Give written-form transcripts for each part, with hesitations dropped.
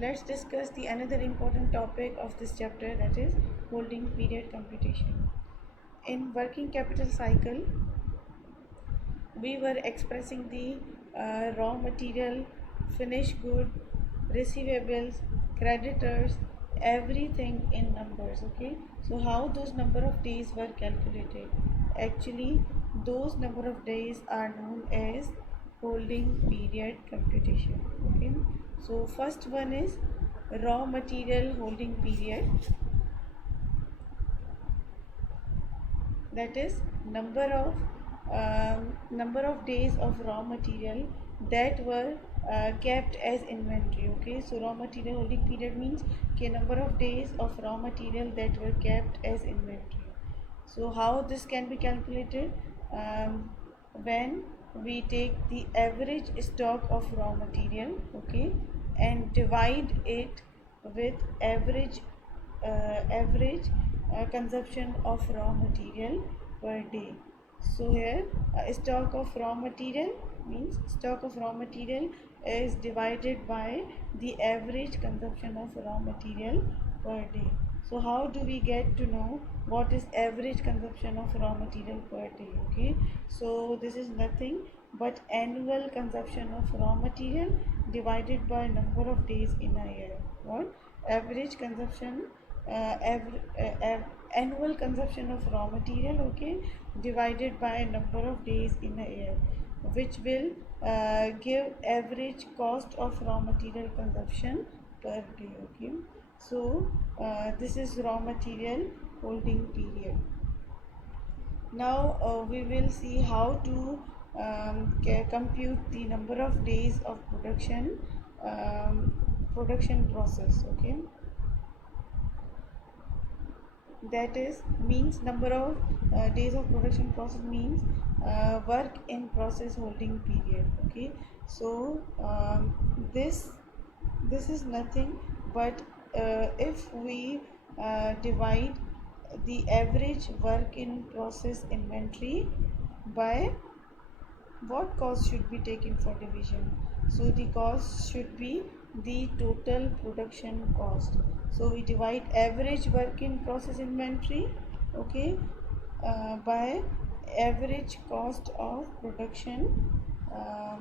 let's discuss the another important topic of this chapter, that is holding period computation. In working capital cycle, we were expressing the raw material, finished good, receivables, creditors, everything in numbers. Okay, so how those number of days were calculated? Actually, those number of days are known as holding period computation. Okay, so first one is raw material holding period, that is number of days of raw material that were kept as inventory. Okay, so raw material holding period means number of days of raw material that were kept as inventory. So how this can be calculated? When we take the average stock of raw material, okay, and divide it with average consumption of raw material per day. So here stock of raw material means stock of raw material is divided by the average consumption of raw material per day. So how do we get to know what is average consumption of raw material per day? Okay, so this is nothing but annual consumption of raw material divided by number of days in a year. What average consumption, annual consumption of raw material, okay, divided by number of days in a year, which will give average cost of raw material consumption per day. Okay, so this is raw material holding period. Now we will see how to compute the number of days of production process. Okay, that is means number of days of production process means work in process holding period. Okay, so this is nothing but if we divide the average work in process inventory by what cost should be taken for division. So the cost should be the total production cost. So we divide average work in process inventory, okay, by average cost of production, uh,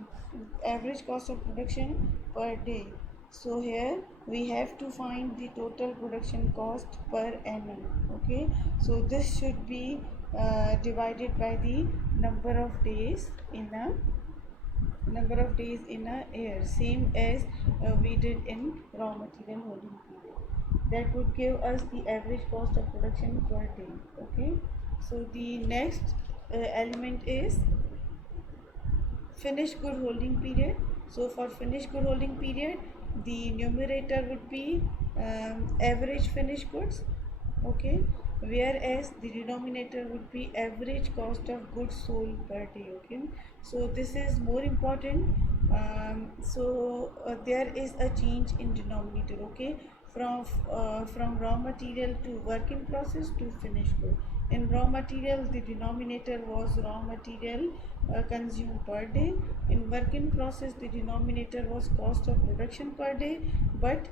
average cost of production per day. So here we have to find the total production cost per annum. Okay, so this should be divided by the number of days in a year, same as we did in raw material holding period. That would give us the average cost of production per day. Okay, so the next element is finished good holding period. So for finished good holding period, the numerator would be average finished goods, okay, whereas the denominator would be average cost of goods sold per day. Okay, so this is more important. There is a change in denominator. Okay, from raw material to work in process to finished good. In raw material, the denominator was raw material consumed per day. In work in process, the denominator was cost of production per day. But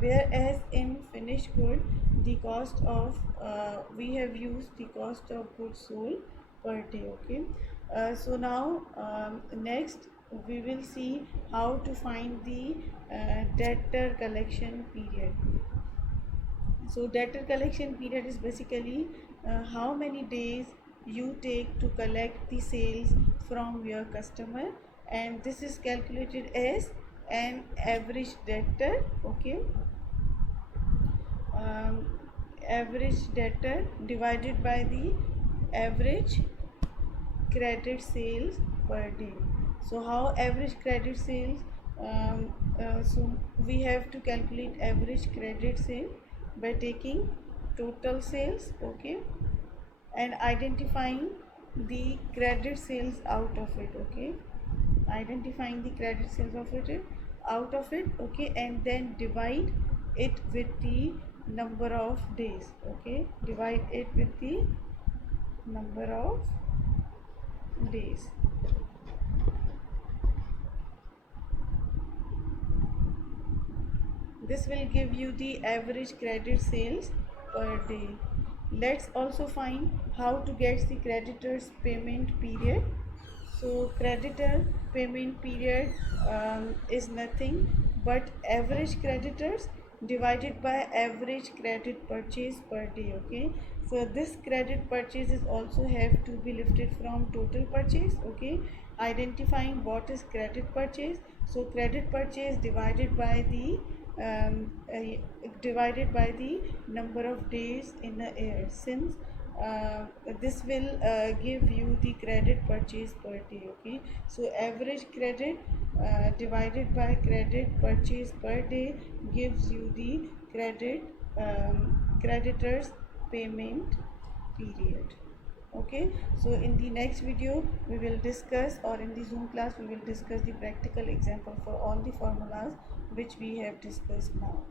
whereas in finished good, the cost of we have used the cost of goods sold per day. Okay, so now next we will see how to find the debtor collection period. So debtor collection period is basically how many days you take to collect the sales from your customer, and this is calculated as an average debtor. Okay, um, average debtor divided by the average credit sales per day. So how average credit sales, so we have to calculate average credit sale by taking total sales, okay, and identifying the credit sales out of it. Okay, identifying the credit sales of it out of it, okay, and then divide it with the number of days. Okay, divide it with the number of days. This will give you the average credit sales per day. Let's also find how to get the creditor's payment period. So creditor payment period is nothing but average creditors divided by average credit purchase per day. Okay, so this credit purchases also have to be lifted from total purchase. Okay, identifying what is credit purchase. So credit purchase divided by the number of days in a year, since this will give you the credit purchase per day. Okay, so average credit divided by credit purchase per day gives you the creditors payment period. Okay, so in the next video we will discuss, or in the Zoom class we will discuss the practical example for all the formulas which we have discussed now.